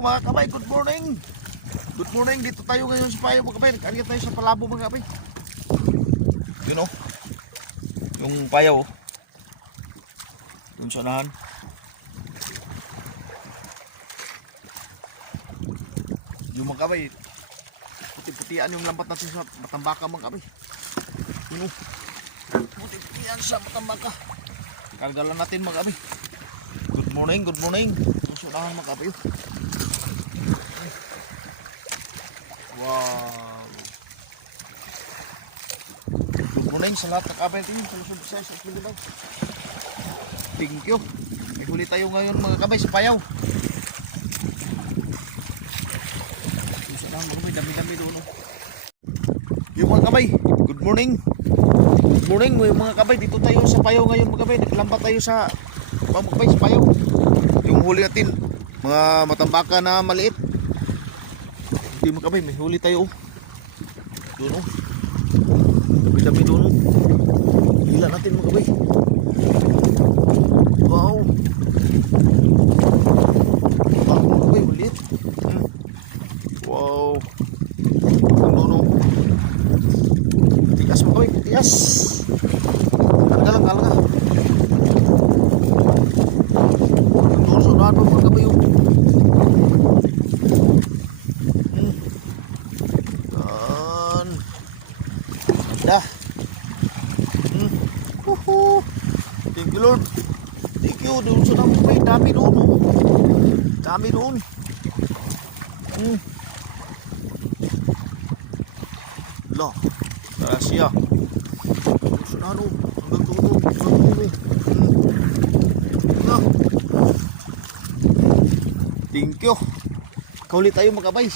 mga kabay, good morning. Good morning, dito tayo ngayon sa payo mga kabay. Nagkarga tayo sa palabo mga kabay. Yun o. Yung payaw. Yung sanahan. Yung mga kabay. Puti-putian yung lambat natin sa matambaka mga kabay. Yun o. Puti-putian sa matambaka. Karga lang natin mga kabay. Good morning, good morning. Yung sanahan mga kabay. Wow. Morning sa lahat ng kabay din. Sa Visayas, at Mindanao. Thank you. May huli tayo ngayon mga kabay sa payaw. Isa lang kabay, dami-dami doon. oh. Yung mga kabay, good morning. Good morning mga kabay. Dito tayo sa payaw ngayon mga kabay. Naglambat tayo sa kabay sa payaw. Yung huli natin, mga matambaka na maliit. Hindi mo kabay, may huli tayo. oh. Doon oh. Dami-dami doon oh. Hila natin mga kabay. Wow. Wow mga kabay, maliit. Wow. Doon oh. Tigas mga kabay, tigas. Kalga lang, kalga. Ang doon, sunahan pa mga kabay oh. Yan. Ganda. Hmm. Woohoo. Thank you Lord. You. Doon sa may dami doon. oh. Dami doon. Hmm. La. Gracia. Doon sa nano. Hanggang dulo. Hanggang dulo. Hmm. La. Thank you. Kaulit tayo magkabay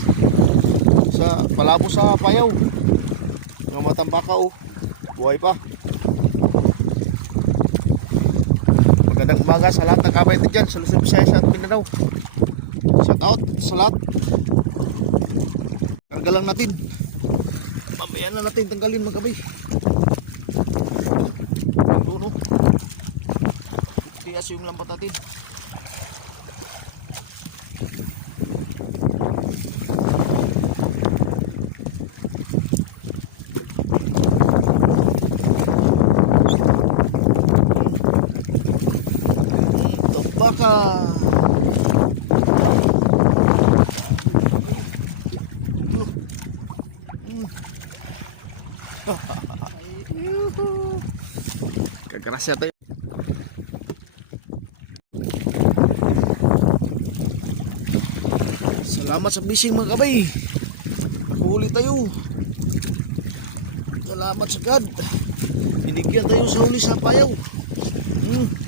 sa palabo sa payaw. Mga matambaka oh. Buhay pa. Magandang umaga sa lahat ng kabay dyan sa Luzon, Visayas at Mindanao. Shout out sa lahat. Karga lang natin. Mamaya na natin tanggalin mga kabay. Doon oh. Tigas yung lambat natin. Baka. Kagrasya tayo. Salamat sa bising mga kabay. Nakahuli tayo. Salamat sa God. Binigyan tayo sa huli sa payaw. Hmm.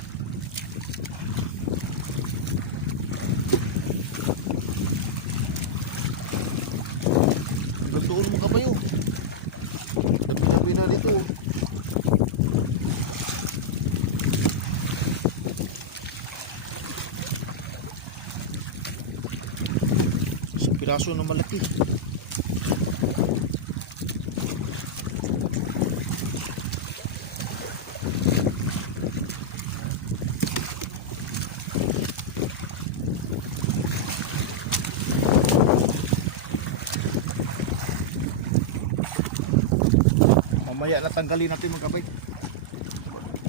Nagtuon mo ka pa yun. Tabi na dito. Isang piraso na malaki. Mamaya na tanggalin natin mga kabay.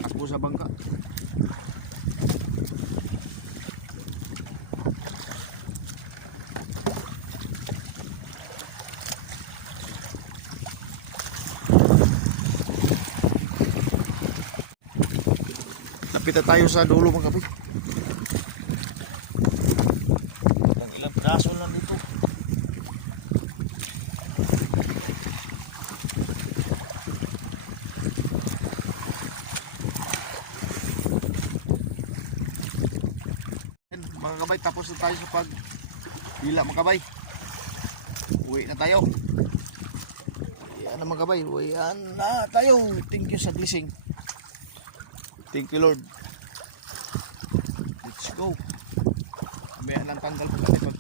Takbo sa bangka. Lapit na tayo sa dulo mga kabay. Ang ilang piraso lang dito. Yan, mga kabay tapos na tayo sa pag hila mga uwi na tayo. Yan na mga kabay uwi na tayo. Thank you sa blessing. Thank you lord. Let's go. May lang tanggal ko kami pag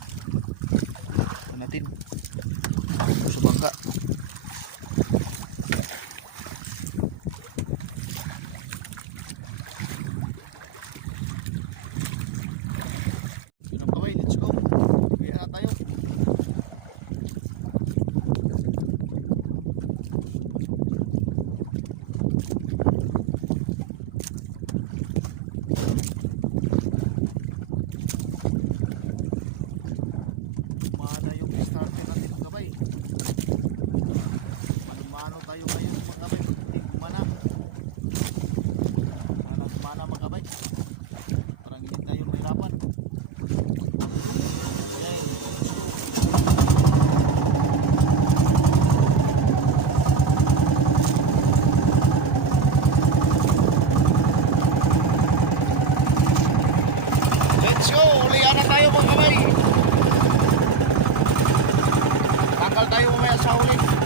Hulihan na tayo mga kamay. Tanggal tayo mamaya sa huli.